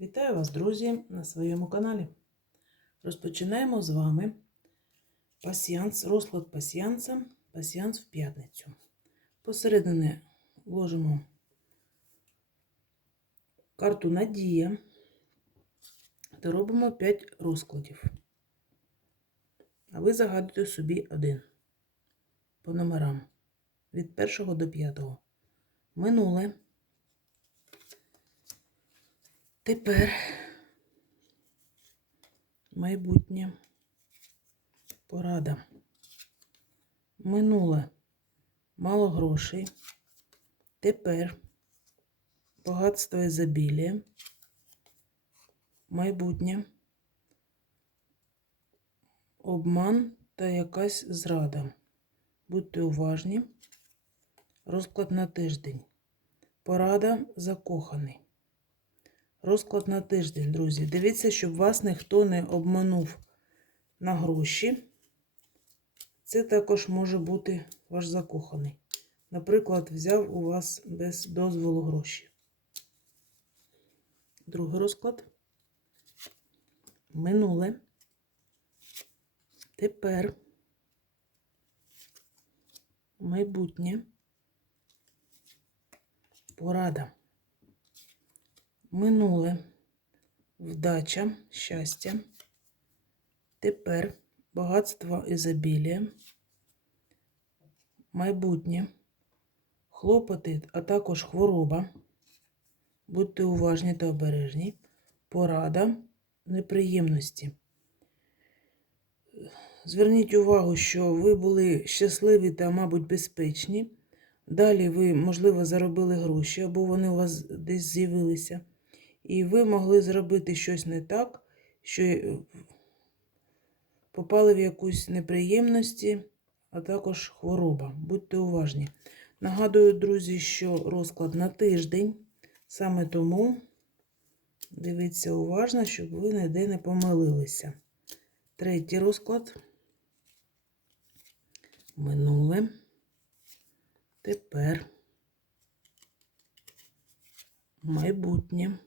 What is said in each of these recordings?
Вітаю вас, друзі, на своєму каналі. Розпочинаємо з вами пасіянс, розклад пасіянса, пасіянс в п'ятницю. Посередині ложимо карту Надія та робимо 5 розкладів. А ви загадуєте собі один по номерам від 1 до 5. Минуле. Тепер майбутнє порада. Минуле мало грошей. Тепер багатство ізобілія. Майбутнє обман та якась зрада. Будьте уважні. Розклад на тиждень. Порада закоханий. Розклад на тиждень, друзі. Дивіться, щоб вас ніхто не обманув на гроші. Це також може бути ваш закоханий. Наприклад, взяв у вас без дозволу гроші. Другий розклад. Минуле. Тепер. Майбутнє. Порада. Минуле вдача, щастя. Тепер багатство ізобілія, майбутнє, хлопоти, а також хвороба. Будьте уважні та обережні. Порада, неприємності. Зверніть увагу, що ви були щасливі та, мабуть, безпечні. Далі ви, можливо, заробили гроші, або вони у вас десь з'явилися. І ви могли зробити щось не так, що е, попали в якусь неприємності, а також хвороба. Будьте уважні. Нагадую, друзі, що розклад на тиждень. Саме тому дивіться уважно, щоб ви ніде не помилилися. Третій розклад. Минуле. Тепер майбутнє.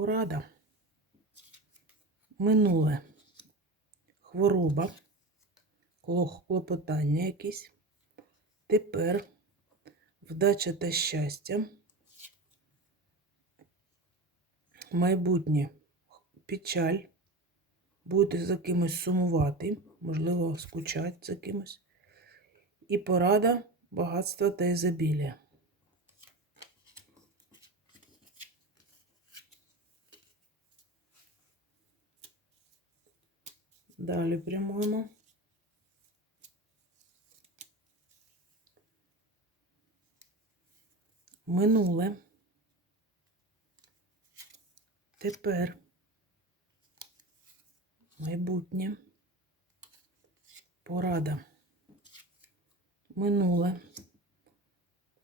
Порада. Минуле. Хвороба, клопотання якісь. Тепер вдача та щастя. Майбутнє печаль. Будете за кимось сумувати, можливо, скучати за кимось. І порада багатства та ізобілія. Далі прямуємо. Минуле. Тепер майбутнє. Порада. Минуле.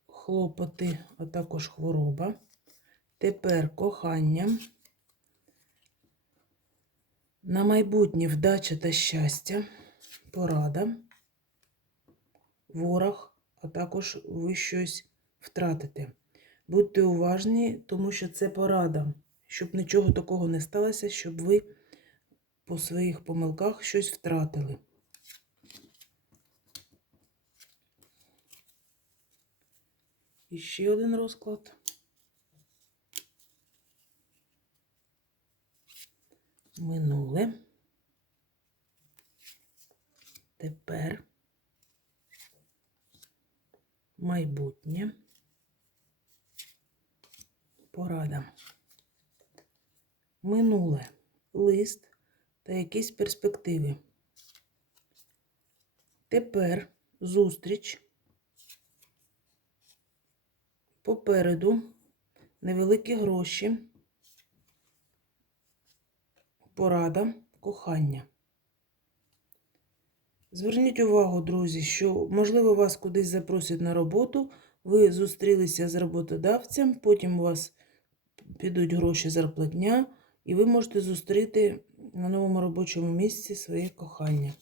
Хлопоти, а також хвороба. Тепер кохання. На майбутнє вдача та щастя, порада, ворог, а також ви щось втратите. Будьте уважні, тому що це порада, щоб нічого такого не сталося, щоб ви по своїх помилках щось втратили. І ще один розклад. Минуле. Тепер майбутнє. Порада. Минуле лист та якісь перспективи. Тепер зустріч. Попереду невеликі гроші порада, кохання. Зверніть увагу, друзі, що, можливо, вас кудись запросять на роботу, ви зустрілися з роботодавцем, потім у вас підуть гроші зарплатня, і ви можете зустріти на новому робочому місці своє кохання.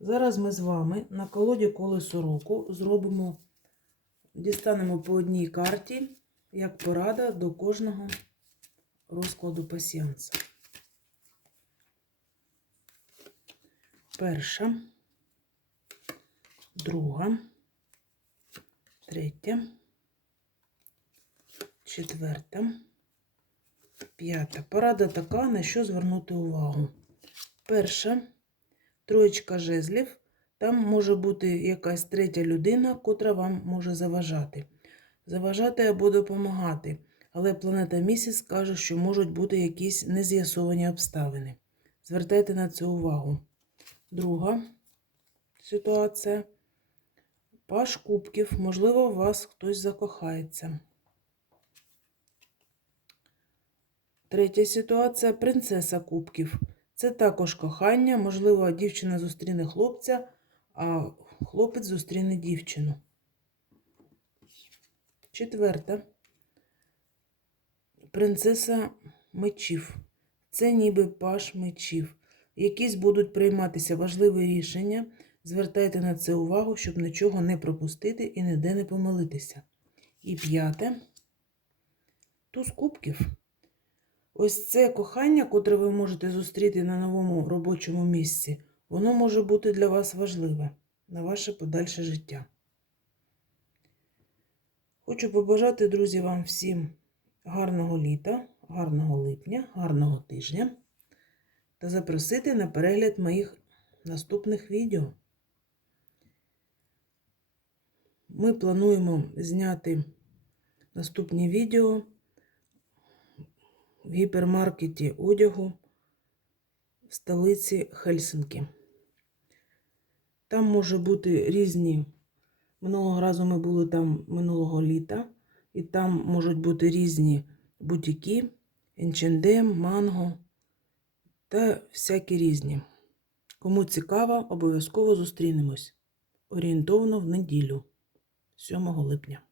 Зараз ми з вами на колоді колесо року зробимо, дістанемо по одній карті, як порада до кожного розкладу пасіянса. Перша, друга, третя, четверта, п'ята. Порада така, на що звернути увагу. Перша троєчка жезлів. Там може бути якась третя людина, котра вам може заважати. Заважати або допомагати. Але планета місяць каже, що можуть бути якісь нез'ясовані обставини. Звертайте на це увагу. Друга ситуація. Паш кубків. Можливо, в вас хтось закохається. Третя ситуація принцеса кубків. Це також кохання. Можливо, дівчина зустріне хлопця, а хлопець зустріне дівчину. Четверта. Принцеса мечів. Це ніби паш мечів. Якісь будуть прийматися важливі рішення. Звертайте на це увагу, щоб нічого не пропустити і ніде не помилитися. І п'яте. Туз кубків. Ось це кохання, котре ви можете зустріти на новому робочому місці, воно може бути для вас важливе на ваше подальше життя. Хочу побажати, друзі, вам всім гарного літа, гарного липня, гарного тижня та запросити на перегляд моїх наступних відео. Ми плануємо зняти наступні відео в гіпермаркеті одягу в столиці Хельсинки. Там може бути різні. Минулого разу ми були там минулого літа, і там можуть бути різні бутіки, H&M, манго та всякі різні. Кому цікаво, обов'язково зустрінемось орієнтовно в неділю, 7 липня.